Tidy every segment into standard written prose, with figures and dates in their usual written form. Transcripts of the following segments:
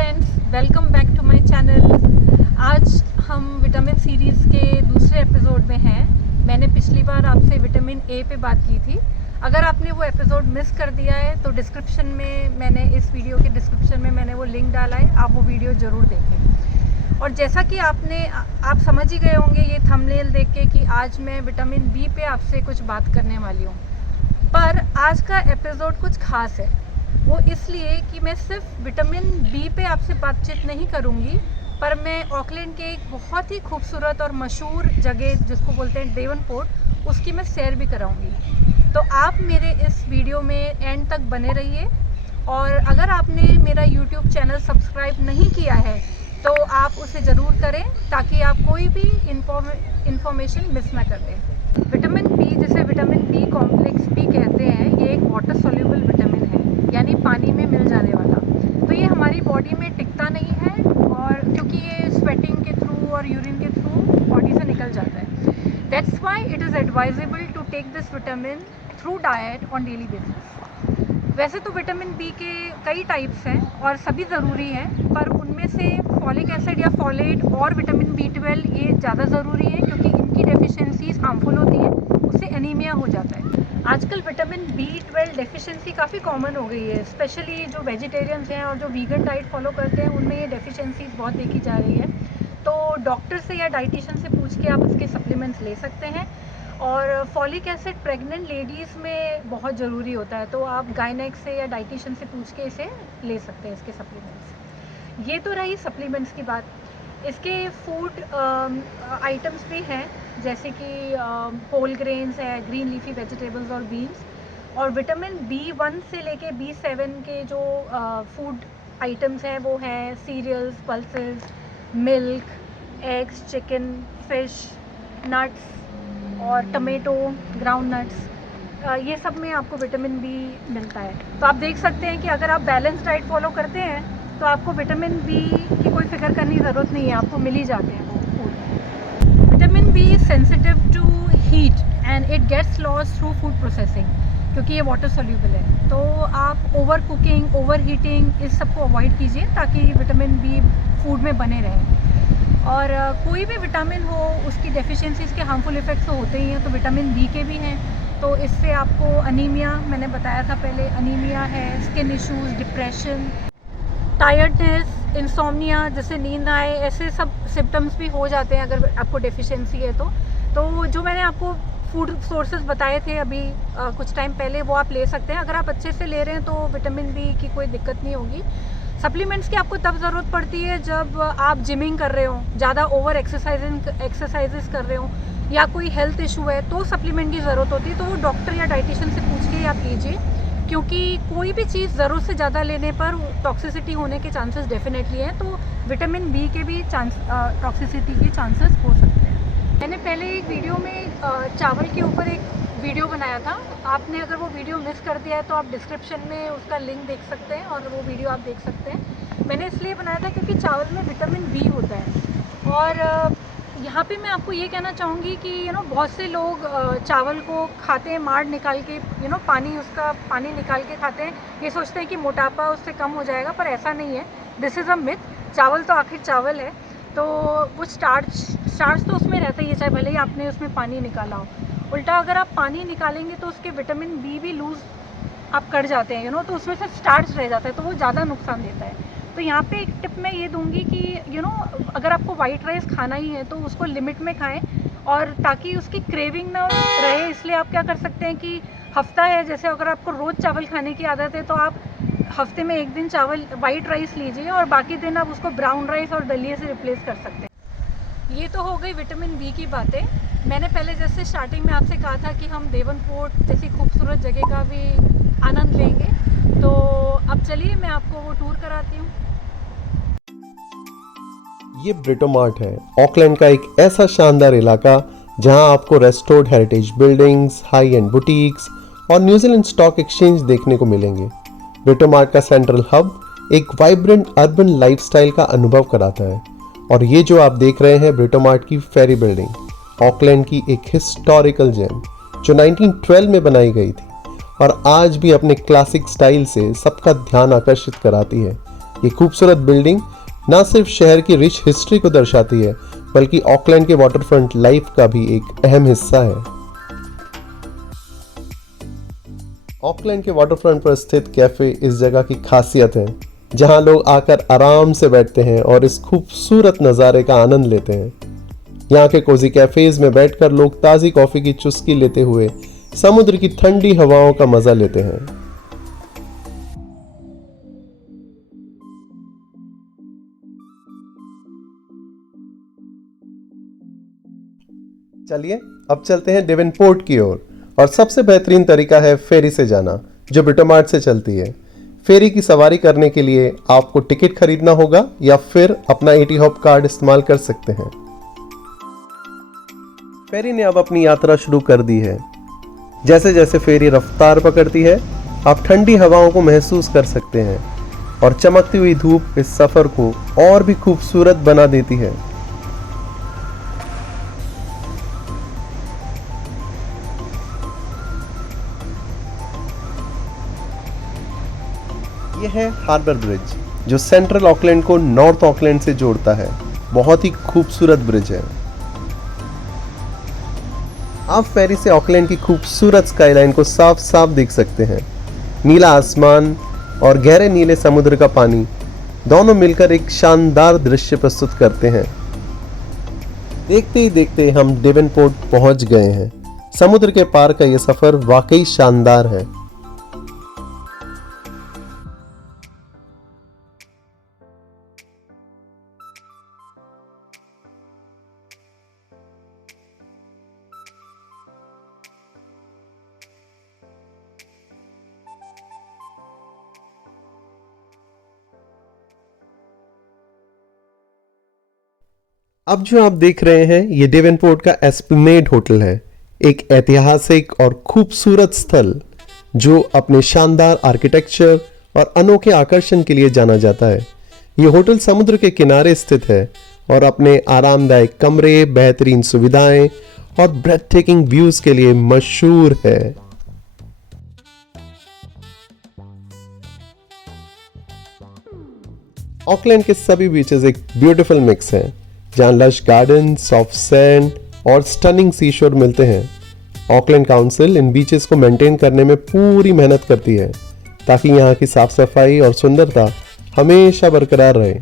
Friends, welcome back to my channel. आज हम vitamin series के दूसरे एपिसोड में हैं। मैंने पिछली बार आपसे विटामिन ए पे बात की थी। अगर आपने वो एपिसोड मिस कर दिया है तो डिस्क्रिप्शन में मैंने इस वीडियो के डिस्क्रिप्शन में मैंने वो लिंक डाला है, आप वो वीडियो ज़रूर देखें। और जैसा कि आप समझ ही गए होंगे ये थंबनेल देख के कि आज मैं विटामिन बी पे आपसे कुछ बात करने वाली हूँ। पर आज का एपिसोड कुछ खास है, वो इसलिए कि मैं सिर्फ विटामिन बी पे आपसे बातचीत नहीं करूँगी, पर मैं ऑकलैंड के एक बहुत ही खूबसूरत और मशहूर जगह जिसको बोलते हैं डेवनपोर्ट, उसकी मैं सैर भी कराऊँगी। तो आप मेरे इस वीडियो में एंड तक बने रहिए। और अगर आपने मेरा यूट्यूब चैनल सब्सक्राइब नहीं किया है तो आप उसे ज़रूर करें ताकि आप कोई भी इंफॉर्मेशन मिस ना कर लें। विटामिन बी, जिसे विटामिन बी कॉम्प्लेक्स भी कहते हैं, ये एक वाटर सोल्यूबल विटामिन है, यानी पानी में मिल जाने वाला। तो ये हमारी बॉडी में टिकता नहीं है, और क्योंकि ये स्वेटिंग के थ्रू और यूरिन के थ्रू बॉडी से निकल जाता है। That's why it is advisable to take this vitamin through diet on daily basis. वैसे तो विटामिन बी के कई टाइप्स हैं और सभी ज़रूरी हैं, पर उनमें से फॉलिक एसिड या फॉलेट और विटामिन B12 ये ज़्यादा ज़रूरी है, क्योंकि इनकी डेफिशिएंसीज हार्मफुल होती हैं, उससे एनीमिया हो जाता है। आजकल विटामिन B12 डेफिशिएंसी काफ़ी कॉमन हो गई है, स्पेशली जो वेजिटेरियंस हैं और जो वीगन डाइट फॉलो करते हैं उनमें ये डेफिशिएंसीज बहुत देखी जा रही है। तो डॉक्टर से या डाइटिशियन से पूछ के आप इसके सप्लीमेंट्स ले सकते हैं। और फॉलिक एसिड प्रेग्नेंट लेडीज़ में बहुत ज़रूरी होता है, तो आप गायनेक से या डाइटिशियन से पूछ के इसे ले सकते हैं, इसके सप्लीमेंट्स। ये तो रही सप्लीमेंट्स की बात। इसके फूड आइटम्स भी हैं, जैसे कि होल ग्रेन्स है, ग्रीन लीफी वेजिटेबल्स और बीन्स। और विटामिन B1 से लेके B7 के जो फूड आइटम्स हैं वो हैं cereals, pulses, milk, eggs, chicken, fish, nuts और टमेटो, ग्राउंड नट्स। ये सब में आपको विटामिन बी मिलता है। तो आप देख सकते हैं कि अगर आप बैलेंस डाइट फॉलो करते हैं तो आपको विटामिन बी की कोई फिक्र करने की ज़रूरत नहीं है, आपको मिल ही जाते हैं वो food. Vitamin B is sensitive to heat and it gets lost through food processing, क्योंकि ये वाटर सोल्यूबल है। तो आप ओवर कुकिंग, ओवर हीटिंग इस सब को अवॉइड कीजिए ताकि विटामिन बी फूड में बने रहें। और कोई भी विटामिन हो उसकी डेफिशिएंसीज़ के हार्मफुल इफ़ेक्ट्स तो होते ही हैं, तो विटामिन बी के भी हैं। तो इससे आपको अनीमिया, मैंने बताया था पहले, अनीमिया है, skin issues, depression, tiredness, insomnia, जैसे नींद आए, ऐसे सब सिम्टम्स भी हो जाते हैं अगर आपको डेफिशिएंसी है तो जो मैंने आपको फूड सोर्सेज बताए थे अभी कुछ टाइम पहले, वो आप ले सकते हैं। अगर आप अच्छे से ले रहे हैं तो विटामिन बी की कोई दिक्कत नहीं होगी। सप्लीमेंट्स की आपको तब ज़रूरत पड़ती है जब आप जिमिंग कर रहे हो, ज़्यादा ओवर एक्सरसाइजेस कर रहे हो, या कोई हेल्थ इशू है तो सप्लीमेंट की ज़रूरत होती है। तो वो डॉक्टर या डाइटिशियन से पूछ के आप लीजिए, क्योंकि कोई भी चीज़ ज़रूरत से ज़्यादा लेने पर टॉक्सिसिटी होने के चांसेस डेफिनेटली हैं। तो विटामिन बी के भी टॉक्सिसिटी के चांसेस हो सकते हैं। मैंने पहले एक वीडियो में चावल के ऊपर एक वीडियो बनाया था। आपने अगर वो वीडियो मिस कर दिया है तो आप डिस्क्रिप्शन में उसका लिंक देख सकते हैं और वो वीडियो आप देख सकते हैं। मैंने इसलिए बनाया था क्योंकि चावल में विटामिन बी होता है। और यहाँ पे मैं आपको ये कहना चाहूँगी कि बहुत से लोग चावल को खाते हैं माड़ निकाल के, उसका पानी निकाल के खाते हैं। ये सोचते हैं कि मोटापा उससे कम हो जाएगा, पर ऐसा नहीं है। This is a myth. चावल तो आखिर चावल है, तो वो स्टार्च तो उसमें रहता ही है, चाहे भले ही आपने उसमें पानी निकाला हो। उल्टा अगर आप पानी निकालेंगे तो उसके विटामिन बी भी लूज़ आप कर जाते हैं, तो उसमें से स्टार्च रह जाता है, तो वो ज़्यादा नुकसान देता है। तो यहाँ पे एक टिप मैं ये दूंगी कि अगर आपको वाइट राइस खाना ही है तो उसको लिमिट में खाएं, और ताकि उसकी क्रेविंग ना रहे, इसलिए आप क्या कर सकते हैं कि हफ्ता है, जैसे अगर आपको रोज़ चावल खाने की आदत है तो आप हफ्ते में एक दिन चावल वाइट राइस लीजिए और बाकी दिन आप उसको ब्राउन राइस और दलिए से रिप्लेस कर सकते हैं। ये तो हो गई विटामिन बी की बातें। मैंने पहले जैसे स्टार्टिंग में आपसे कहा था कि हम डेवनपोर्ट जैसी खूबसूरत जगह का भी आनंद लेंगे, तो अब चलिए मैं आपको वो टूर कराती हूँ। ये ब्रिटोमार्ट है, ऑकलैंड का एक ऐसा शानदार इलाका जहां आपको restored heritage buildings, high and boutiques और न्यूजीलैंड स्टॉक एक्सचेंज देखने को मिलेंगे। ब्रिटोमार्ट का सेंट्रल हब एक वाइब्रेंट अर्बन लाइफस्टाइल का अनुभव कराता है। और ये जो आप देख रहे हैं ब्रिटोमार्ट की फेरी बिल्डिंग, ऑकलैंड की एक हिस्टोरिकल जेम जो 1912 में बनाई गई थी और आज भी अपने क्लासिक स्टाइल से सबका ध्यान आकर्षित कराती है। ये खूबसूरत बिल्डिंग न सिर्फ शहर की रिच हिस्ट्री को दर्शाती है बल्कि ऑकलैंड के वाटरफ्रंट लाइफ का भी एक अहम हिस्सा है। ऑकलैंड के वाटरफ्रंट पर स्थित कैफे इस जगह की खासियत है, जहां लोग आकर आराम से बैठते हैं और इस खूबसूरत नज़ारे का आनंद लेते हैं। यहाँ के कोजी कैफेज में बैठकर लोग ताज़ी कॉफ़ी की चुस्की लेते हुए समुद्र की ठंडी हवाओं का मजा लेते हैं। चलिए अब चलते हैं डेवनपोर्ट की ओर और सबसे बेहतरीन तरीका है फेरी से जाना, जो ब्रिटोमार्ट से चलती है। फेरी की सवारी करने के लिए आपको टिकट खरीदना होगा या फिर अपना एटीहॉप कार्ड इस्तेमाल कर सकते हैं। फेरी ने अब अपनी यात्रा शुरू कर दी है। जैसे जैसे फेरी रफ्तार पकड़ती है, आप ठंडी हवाओं को महसूस कर सकते हैं और चमकती हुई धूप इस सफर को और भी खूबसूरत बना देती है। यह है हार्बर ब्रिज, जो सेंट्रल ऑकलैंड को नॉर्थ ऑकलैंड से जोड़ता है। बहुत ही खूबसूरत ब्रिज है। आप फेरी से ऑकलैंड की खूबसूरत स्काईलाइन को साफ साफ देख सकते हैं। नीला आसमान और गहरे नीले समुद्र का पानी दोनों मिलकर एक शानदार दृश्य प्रस्तुत करते हैं। देखते ही देखते हम डेवनपोर्ट पहुंच गए हैं। समुद्र के पार का यह सफर वाकई शानदार है। अब जो आप देख रहे हैं ये डेवनपोर्ट का एस्प्लेनेड होटल है, एक ऐतिहासिक और खूबसूरत स्थल जो अपने शानदार आर्किटेक्चर और अनोखे आकर्षण के लिए जाना जाता है। ये होटल समुद्र के किनारे स्थित है और अपने आरामदायक कमरे, बेहतरीन सुविधाएं और ब्रेथटेकिंग व्यूज के लिए मशहूर है। ऑकलैंड के सभी बीचेस एक ब्यूटीफुल मिक्स हैं, जहां लश गार्डन, सॉफ्ट सैंड और स्टनिंग सी शोर मिलते हैं। ऑकलैंड काउंसिल इन बीचेस को मेंटेन करने में पूरी मेहनत करती है ताकि यहाँ की साफ सफाई और सुंदरता हमेशा बरकरार रहे।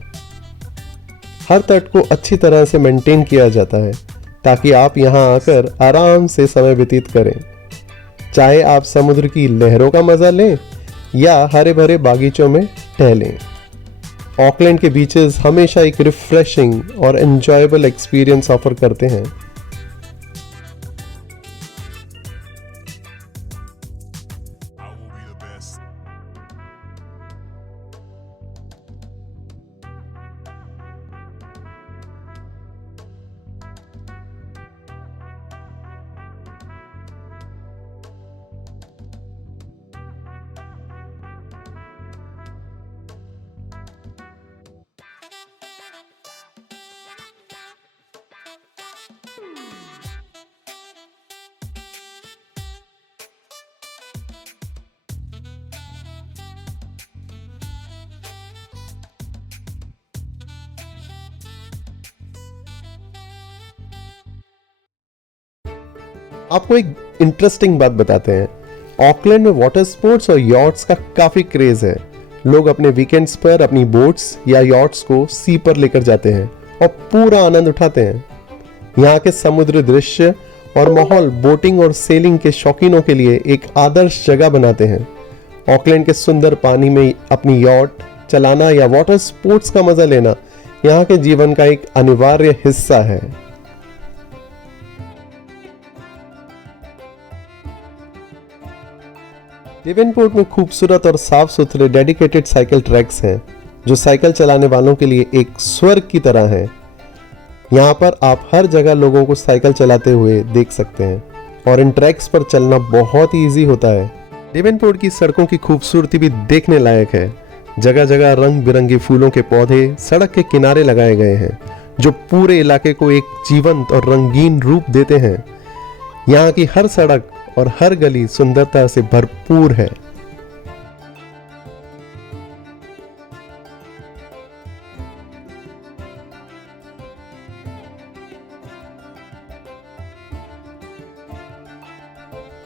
हर तट को अच्छी तरह से मेंटेन किया जाता है ताकि आप यहाँ आकर आराम से समय व्यतीत करें, चाहे आप समुद्र की लहरों का मजा लें या हरे भरे बागीचों में टहलें। ऑकलैंड के बीचेस हमेशा एक रिफ्रेशिंग और एंजॉयबल एक्सपीरियंस ऑफर करते हैं। आपको एक इंटरेस्टिंग बात बताते हैं। ऑकलैंड में वाटर स्पोर्ट्स और यॉट्स का काफी क्रेज है। लोग अपने वीकेंड्स पर अपनी बोट्स या यॉट्स को सी पर लेकर जाते हैं और पूरा आनंद उठाते हैं। यहाँ के समुद्री दृश्य और माहौल बोटिंग और सेलिंग के शौकीनों के लिए एक आदर्श जगह बनाते हैं। ऑकलैंड के सुंदर पानी में अपनी यॉट चलाना या वाटर स्पोर्ट्स का मजा लेना यहाँ के जीवन का एक अनिवार्य हिस्सा है। डेवनपोर्ट में खूबसूरत और साफ सुथरे डेडिकेटेड साइकिल ट्रैक्स हैं, जो साइकिल चलाने वालों के लिए एक स्वर्ग की तरह है। यहाँ पर आप हर जगह लोगों को साइकिल चलाते हुए देख सकते हैं और इन ट्रैक्स पर चलना बहुत ही ईजी होता है। डेवनपोर्ट की सड़कों की खूबसूरती भी देखने लायक है। जगह जगह रंग बिरंगे फूलों के पौधे सड़क के किनारे लगाए गए हैं, जो पूरे इलाके को एक जीवंत और रंगीन रूप देते हैं। यहाँ की हर सड़क और हर गली सुंदरता से भरपूर है।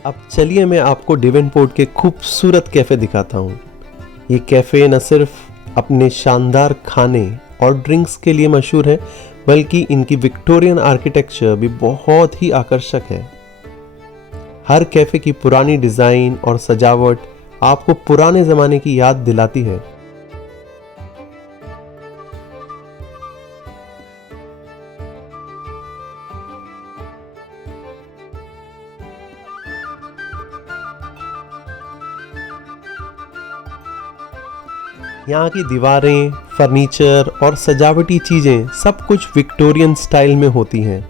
अब चलिए मैं आपको डेवनपोर्ट के खूबसूरत कैफ़े दिखाता हूँ। ये कैफ़े न सिर्फ अपने शानदार खाने और ड्रिंक्स के लिए मशहूर है, बल्कि इनकी विक्टोरियन आर्किटेक्चर भी बहुत ही आकर्षक है। हर कैफ़े की पुरानी डिज़ाइन और सजावट आपको पुराने ज़माने की याद दिलाती है। यहाँ की दीवारें, फर्नीचर और सजावटी चीजें सब कुछ विक्टोरियन स्टाइल में होती हैं।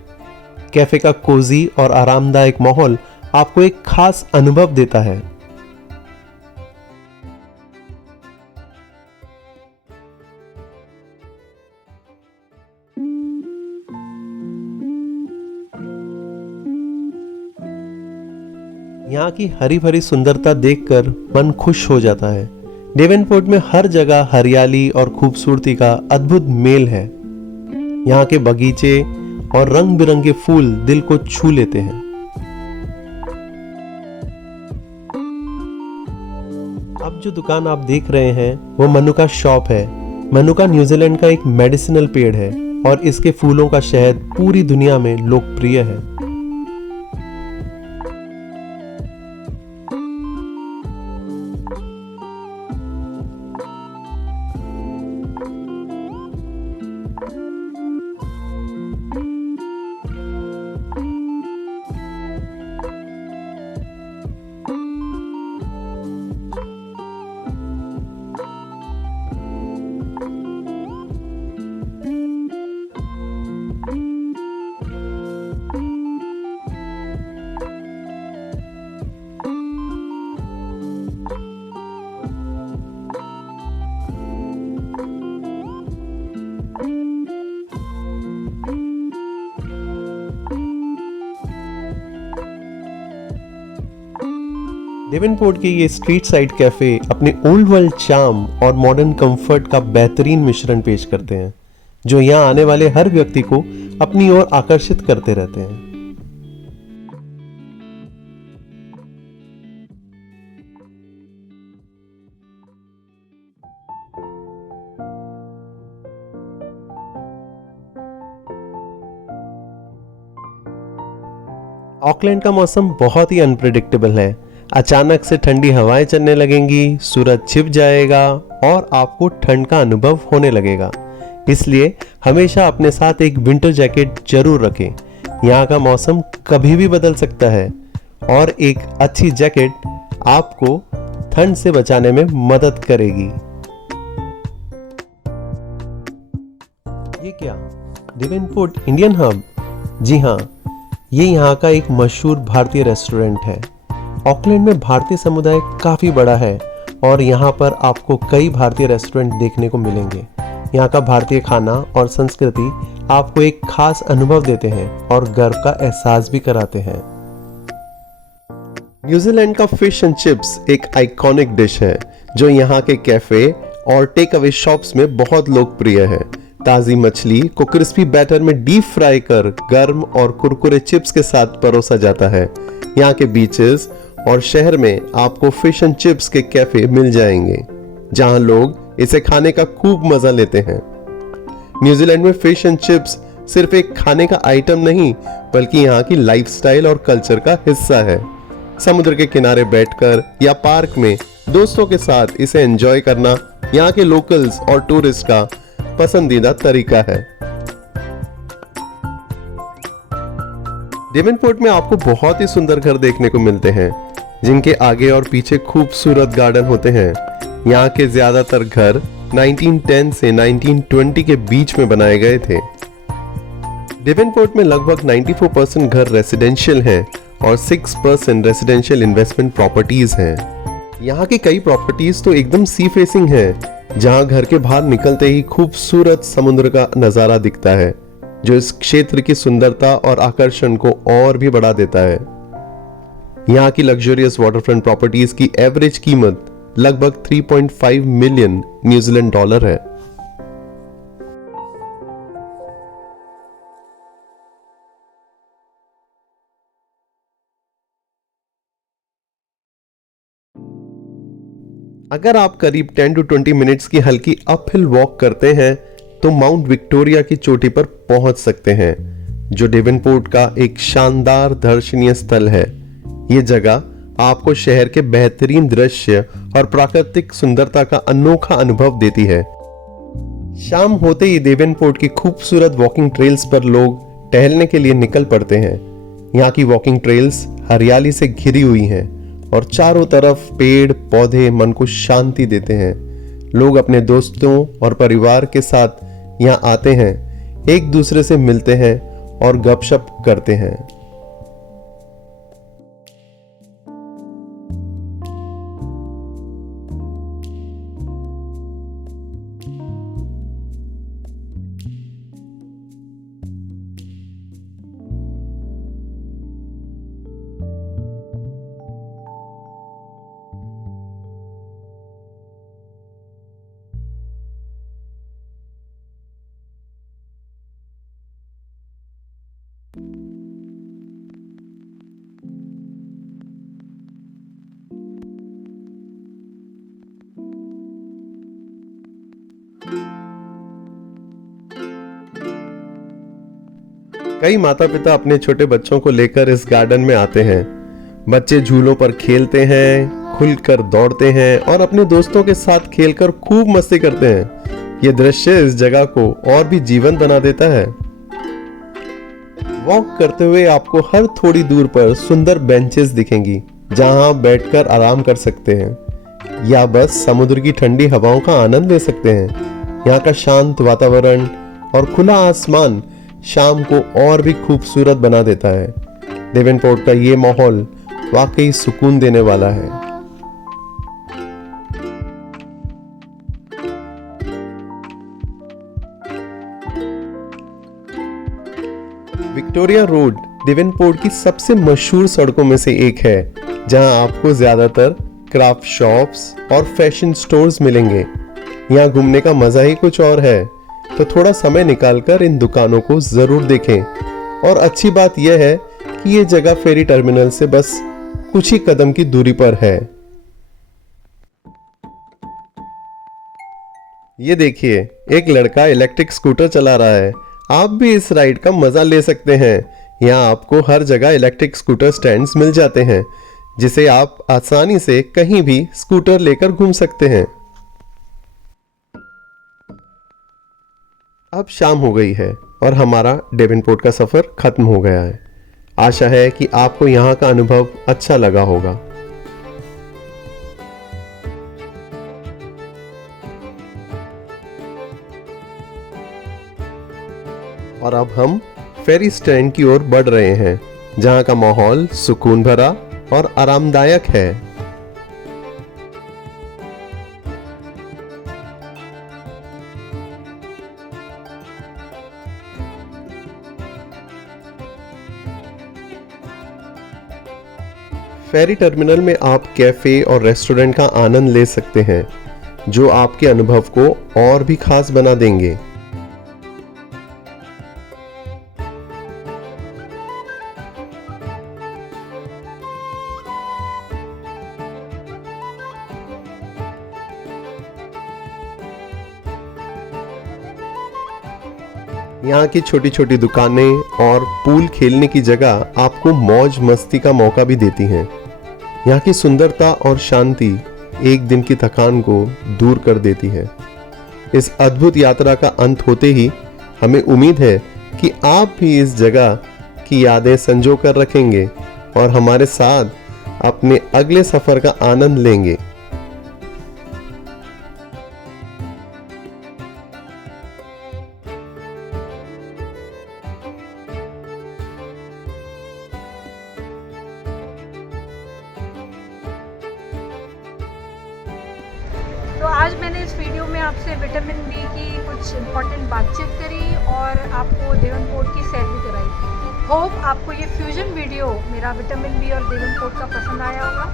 कैफे का कोजी और आरामदायक माहौल आपको एक खास अनुभव देता है। यहाँ की हरी भरी सुंदरता देखकर मन खुश हो जाता है। डेवनपोर्ट में हर जगह हरियाली और खूबसूरती का अद्भुत मेल है। यहाँ के बगीचे और रंग बिरंगे फूल दिल को छू लेते हैं। अब जो दुकान आप देख रहे हैं वो मनुका शॉप है। मनुका न्यूजीलैंड का एक मेडिसिनल पेड़ है और इसके फूलों का शहद पूरी दुनिया में लोकप्रिय है। डेवनपोर्ट के ये स्ट्रीट साइड कैफे अपने ओल्ड वर्ल्ड चार्म और मॉडर्न कंफर्ट का बेहतरीन मिश्रण पेश करते हैं, जो यहाँ आने वाले हर व्यक्ति को अपनी ओर आकर्षित करते रहते हैं। ऑकलैंड का मौसम बहुत ही अनप्रिडिक्टेबल है। अचानक से ठंडी हवाएं चलने लगेंगी, सूरज छिप जाएगा और आपको ठंड का अनुभव होने लगेगा। इसलिए हमेशा अपने साथ एक विंटर जैकेट जरूर रखें। यहाँ का मौसम कभी भी बदल सकता है और एक अच्छी जैकेट आपको ठंड से बचाने में मदद करेगी। ये क्या? Davenport Indian hub? जी हाँ, ये यहाँ का एक मशहूर भारतीय रेस्टोरेंट है। ऑकलैंड में भारतीय समुदाय काफ़ी बड़ा है और यहाँ पर आपको कई भारतीय रेस्टोरेंट देखने को मिलेंगे। यहाँ का भारतीय खाना और संस्कृति आपको एक खास अनुभव देते हैं और गर्व का एहसास भी कराते हैं। न्यूजीलैंड का फिश एंड चिप्स एक आइकॉनिक डिश है जो यहाँ के कैफे और टेक अवे शॉप्स में बहुत लोकप्रिय है। ताज़ी मछली को क्रिस्पी बैटर में डीप फ्राई कर गर्म और कुरकुरे चिप्स के साथ परोसा जाता है। यहाँ के बीचेस और शहर में आपको फिश एंड चिप्स के कैफे मिल जाएंगे जहां लोग इसे खाने का खूब मजा लेते हैं। न्यूजीलैंड में फिश एंड चिप्स सिर्फ एक खाने का आइटम नहीं, बल्कि यहाँ की लाइफस्टाइल और कल्चर का हिस्सा है। समुद्र के किनारे बैठकर या पार्क में दोस्तों के साथ इसे एंजॉय करना यहाँ के लोकल्स और टूरिस्ट का पसंदीदा तरीका है। डेवनपोर्ट में आपको बहुत ही सुंदर घर देखने को मिलते हैं जिनके आगे और पीछे खूबसूरत गार्डन होते हैं। यहाँ के ज्यादातर घर 1910 से 1920 के बीच में बनाए गए थे। डेवनपोर्ट में लगभग 94% घर रेसिडेंशियल हैं और 6% रेसिडेंशियल इन्वेस्टमेंट प्रॉपर्टीज हैं। यहाँ की कई प्रॉपर्टीज तो एकदम सी फेसिंग हैं, जहाँ घर के बाहर निकलते ही खूबसूरत समुद्र का नजारा दिखता है, जो इस क्षेत्र की सुंदरता और आकर्षण को और भी बढ़ा देता है। यहाँ की लग्जरियस वाटरफ्रंट प्रॉपर्टीज की एवरेज कीमत लगभग 3.5 मिलियन न्यूजीलैंड डॉलर है। अगर आप करीब 10 to 20 मिनट्स की हल्की अपहिल वॉक करते हैं तो माउंट विक्टोरिया की चोटी पर पहुंच सकते हैं, जो डेवनपोर्ट का एक शानदार दर्शनीय स्थल है। ये जगह आपको शहर के बेहतरीन दृश्य और प्राकृतिक सुंदरता का अनोखा अनुभव देती है। शाम होते ही डेवनपोर्ट की खूबसूरत वॉकिंग ट्रेल्स पर लोग टहलने के लिए निकल पड़ते हैं। यहाँ की वॉकिंग ट्रेल्स हरियाली से घिरी हुई हैं और चारों तरफ पेड़ पौधे मन को शांति देते हैं। लोग अपने दोस्तों और परिवार के साथ यहाँ आते हैं, एक दूसरे से मिलते हैं और गपशप करते हैं। कई माता पिता अपने छोटे बच्चों को लेकर इस गार्डन में आते हैं। बच्चे झूलों पर खेलते हैं, खुलकर दौड़ते हैं और अपने दोस्तों के साथ खेलकर खूब मस्ती करते हैं। ये दृश्य इस जगह को और भी जीवंत बना देता है। वॉक करते हुए आपको हर थोड़ी दूर पर सुंदर बेंचेस दिखेंगी, जहां आप बैठकर आराम कर सकते हैं या बस समुद्र की ठंडी हवाओं का आनंद ले सकते हैं। यहाँ का शांत वातावरण और खुला आसमान शाम को और भी खूबसूरत बना देता है। डेवनपोर्ट का ये माहौल वाकई सुकून देने वाला है। विक्टोरिया रोड डेवनपोर्ट की सबसे मशहूर सड़कों में से एक है, जहां आपको ज्यादातर क्राफ्ट शॉप्स और फैशन स्टोर्स मिलेंगे। यहाँ घूमने का मजा ही कुछ और है, तो थोड़ा समय निकालकर इन दुकानों को जरूर देखें। और अच्छी बात यह है कि ये जगह फेरी टर्मिनल से बस कुछ ही कदम की दूरी पर है। ये देखिए, एक लड़का इलेक्ट्रिक स्कूटर चला रहा है। आप भी इस राइड का मजा ले सकते हैं। यहाँ आपको हर जगह इलेक्ट्रिक स्कूटर स्टैंड्स मिल जाते हैं, जिसे आप आसानी से कहीं भी स्कूटर लेकर घूम सकते हैं। अब शाम हो गई है और हमारा डेवनपोर्ट का सफर खत्म हो गया है। आशा है कि आपको यहाँ का अनुभव अच्छा लगा होगा। और अब हम फेरी स्टैंड की ओर बढ़ रहे हैं, जहाँ का माहौल सुकून भरा और आरामदायक है। फेरी टर्मिनल में आप कैफे और रेस्टोरेंट का आनंद ले सकते हैं, जो आपके अनुभव को और भी खास बना देंगे। यहाँ की छोटी छोटी दुकानें और पूल खेलने की जगह आपको मौज मस्ती का मौका भी देती हैं। यहाँ की सुंदरता और शांति एक दिन की थकान को दूर कर देती है। इस अद्भुत यात्रा का अंत होते ही हमें उम्मीद है कि आप भी इस जगह की यादें संजो कर रखेंगे और हमारे साथ अपने अगले सफर का आनंद लेंगे। तो आज मैंने इस वीडियो में आपसे विटामिन बी की कुछ इम्पोर्टेंट बातचीत करी और आपको डेवनपोर्ट की सैर भी कराई। होप आपको ये फ्यूजन वीडियो मेरा विटामिन बी और डेवनपोर्ट का पसंद आया होगा।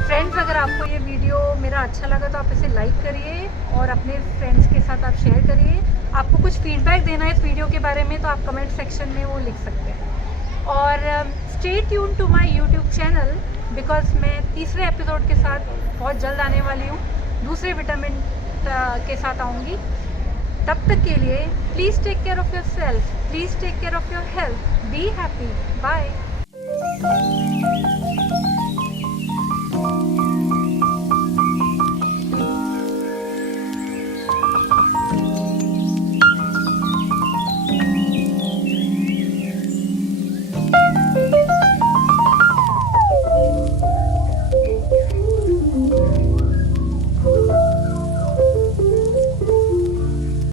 फ्रेंड्स, अगर आपको ये वीडियो मेरा अच्छा लगा तो आप इसे लाइक करिए और अपने फ्रेंड्स के साथ आप शेयर करिए। आपको कुछ फीडबैक देना है इस वीडियो के बारे में तो आप कमेंट सेक्शन में वो लिख सकते हैं। और stay tune to my YouTube channel, because मैं तीसरे एपिसोड के साथ बहुत जल्द आने वाली हूँ। दूसरे विटामिन के साथ आऊँगी। तब तक के लिए please take care of yourself, please take care of your health, be happy, bye.